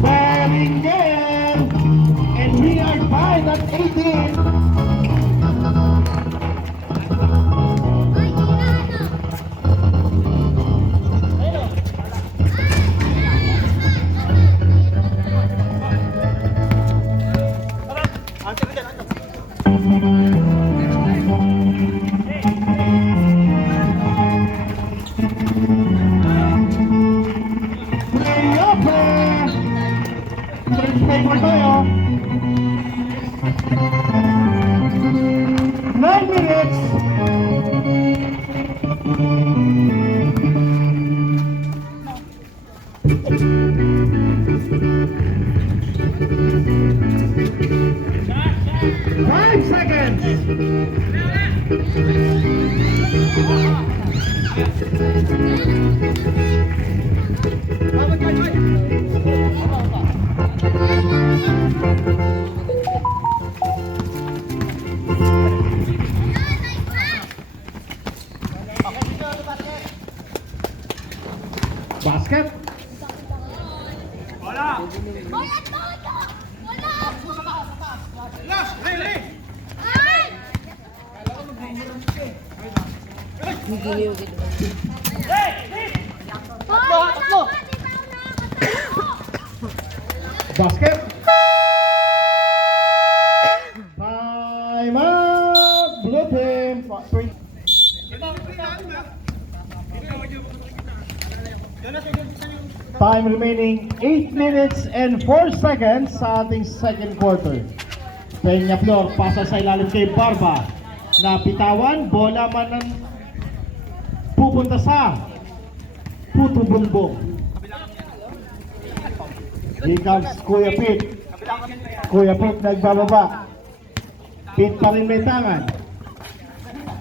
Bellingham, and we are tied at 18. Favor tayo. 9 minutes. Five seconds. Basket. Wala. Boya todo. Wala. Last, Lili. Ay! Tatlo. Basket. Time out. Blue team. Time remaining 8 minutes and 4 seconds sa ating second quarter. Peña Flor, pasa sa ilalim kay Barba. Napitawan, bola man ang pupunta sa Puto Bumbong. Here comes Kuya Pete. Kuya Pete nagbababa. Pete pa rin may tangan.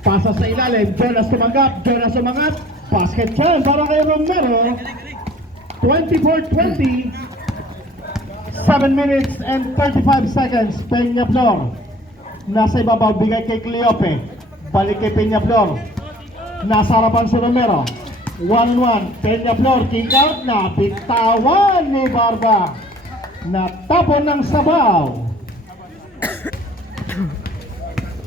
Pasa sa ilalim, Jonas tumanggap, Jonas umangat. Basket yan para kay Romero. 24-20. 7 minutes and 35 seconds. Peña Flor. Nasa ibabaw, bigay kay Cleope. Balik kay Peña Flor. Nasa harapan si Romero. 1-1. Peña Flor, kick out na. Bitawan ni Barba. Natapon ng sabaw.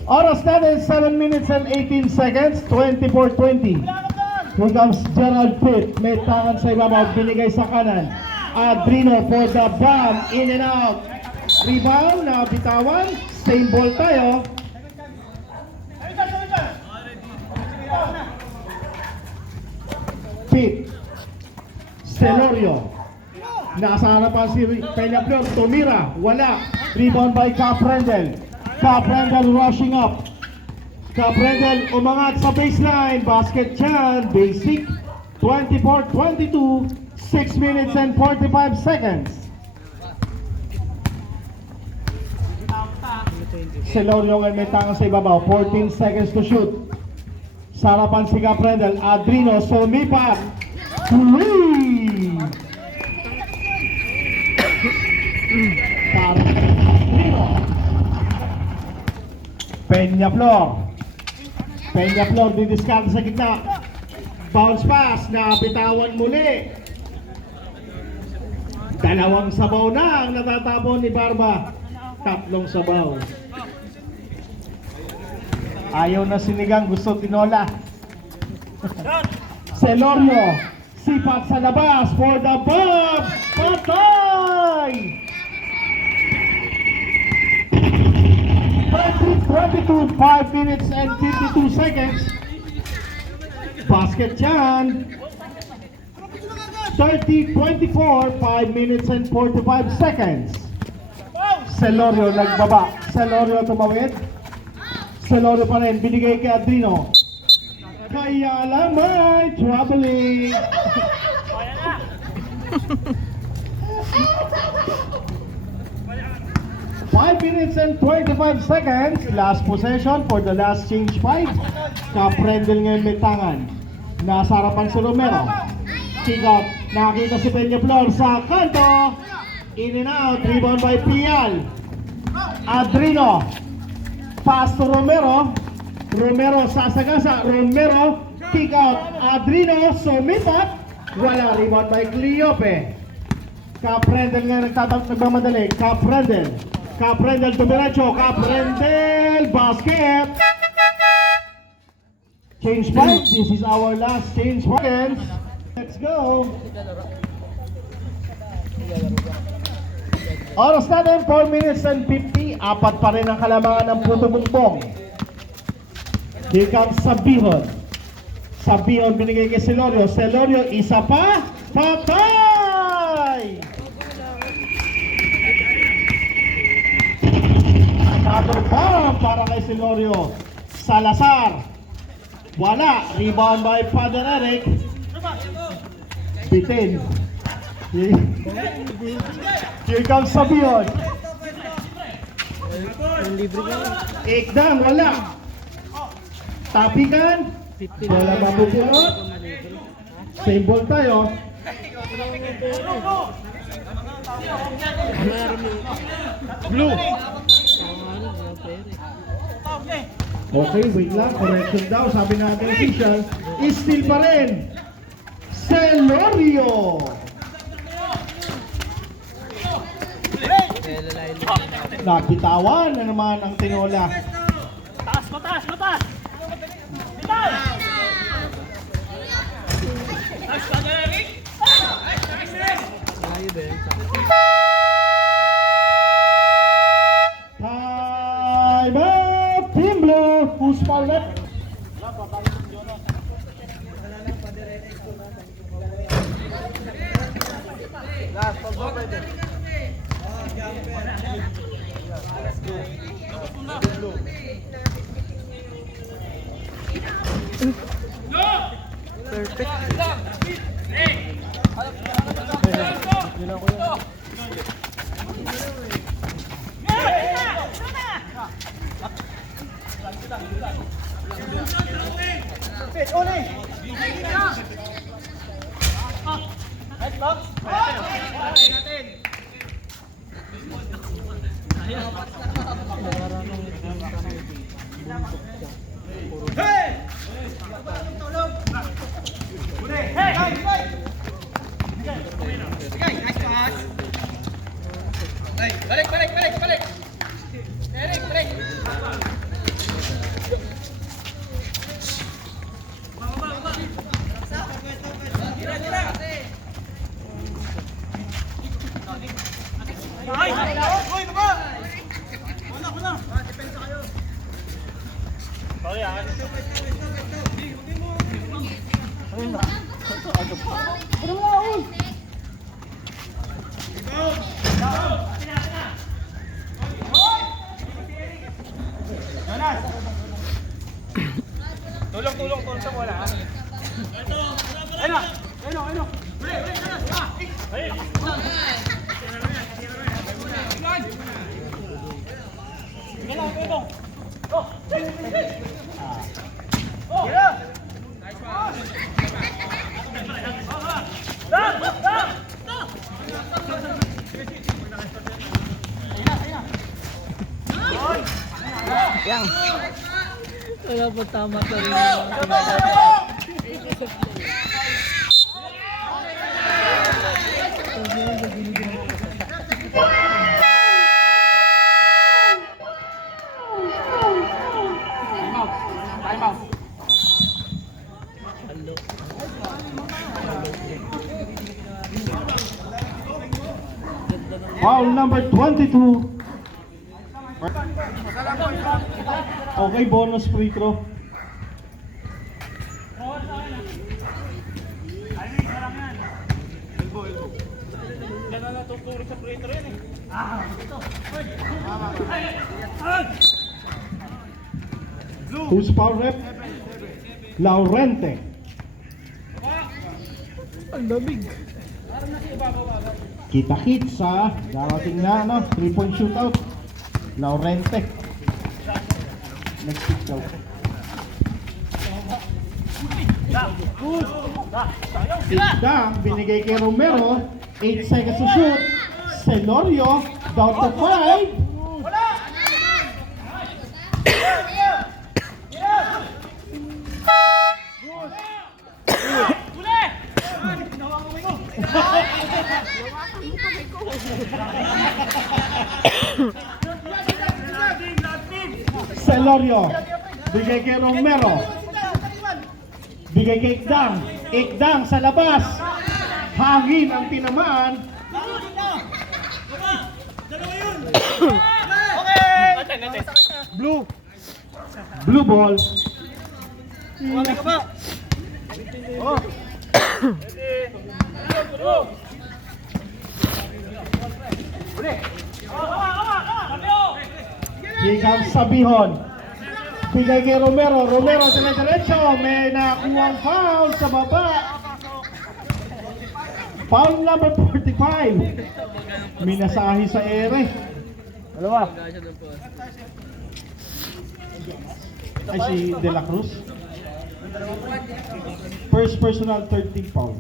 Oras natin 7 minutes and 18 seconds. 24-20. Here comes Gerald Pitt. May tangan sa ibabaw. Binigay sa kanan. Adrino for the bomb. In and out. Rebound na bitawan. Same ball tayo. Pitt. Celorio. Nasa harapan si Peña Flor. Tumira. Wala. Rebound by Caprendel. Caprendel rushing up. Caprendel umangat sa baseline. Basket yan. Basic. 24-22. 6 minutes and 45 seconds. Celorio ngayon may tangan sa ibabaw. 14 seconds to shoot. Sa harapan si Caprendel. Adrino sumipat. Three! Para Adrino. Peña Flor. Peña Flor didiskarte sa gitna. Bounce pass na bitawan muli. Dalawang sabaw na ang natatapon ni Barba. Tatlong sabaw. Ayaw na sinigang, gusto tinola. Celorio, sipat sa labas for the bomb. Patay! 22, 5 minutes and 52 seconds. Basket yan. 30-24, 5 minutes and 45 seconds. Celorio nagbaba. Celorio tumawid. Celorio pa rin. Binigay kay Adrino. Kaya lang may troubling. 5 minutes and 25 seconds. Last possession for the last change fight. Caprendel ngayon may tangan. Nasa harapan si Romero. Kick out. Nakita si Peñaflor sa kanto. In and out. Rebound by Pial. Adrino. Pass to Romero. Romero sasagasa. Romero. Kick out. Adrino. Sumipat. Wala. Rebound by Cleope. Caprendel nga nagmamadali. Caprendel. Caprendel dumiretso. Caprendel. Basket. Change point. This is our last change point. Let's go. Oras natin 4 minutes and 50. Apat pa rin ang kalamangan ng Puto Bumbong. Here comes Sabihon. Sabihon binigay kay Celorio. Celorio isa pa. Patay! Another bomb para kay Celorio. Salazar. Wala. Rebound by Father Eric. Bitin. Here comes Sabion. Ikdan, wala. Tapikan. Wala mapupulot. Same ball tayo. Blue. Okay, wait lang. Correction daw. Sabi natin official. Still pa rin. Celorio. Nabitawan na naman ang tinola. Taas, mataas, mataas! Bital! Nice, Father Eric! Time up! Team Blue! Who's foul left? Balik, balik, balik, balik! Eric, balik! Ay! Uy, baba! Wala, wala! Depensa kayo! Sorry, Tulong, tulong, tulong sa bola. Ayun na! Ayun na! Ayun na! Uli! Uli! Ayun! Sige lang, tulong! Oh! Oh! Sige lang! Nice one! Stop! Stop! Yang. Wala po tama sa rin. Time out! Foul number 22. Okay, bonus free throw. Yan na natuturo sa free throw yan eh. Who's foul rep? Laurente. Ang lamig. Kita-kits sa darating na 3-point shootout. Laurente. Next pick daw. Tigdang, binigay kay Romero. 8 seconds to shoot. Senorio, down to 5. Senorio, bigay kay Romero. Bigay kay Ikdang. Ikdang sa labas. Hangin ang tinamaan. Blue. Blue ball. Kumami ka pa. Oh. Here comes Sabihon. Bigay kay Romero. Romero dire-diretso. May nakuha foul sa baba. Foul number 45. Minasahi sa ere. Dalawa. Ay si De La Cruz. First personal 13 foul.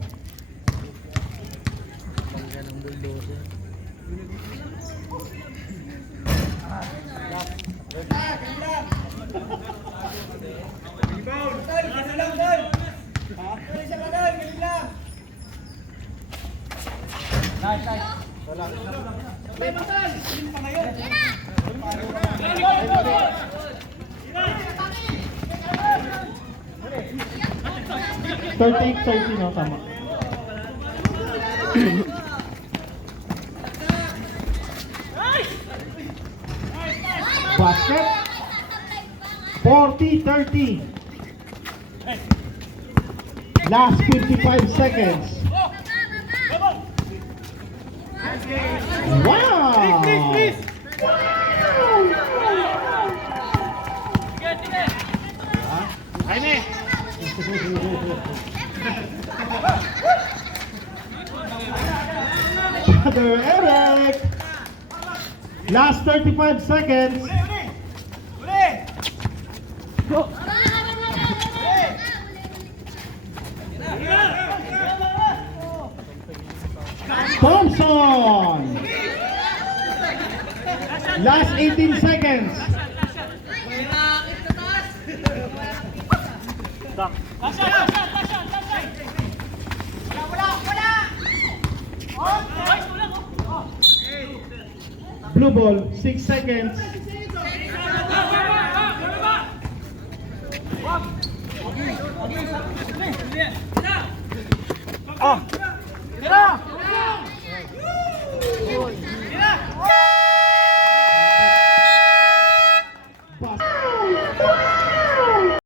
Thirty, no, tama. Basket. 40-30. Last 55 seconds. Wow! Jaime. Brother Eric. Last 35 seconds. Thompson. Last 18 seconds. Blue ball, 6 seconds. Oh. Tira.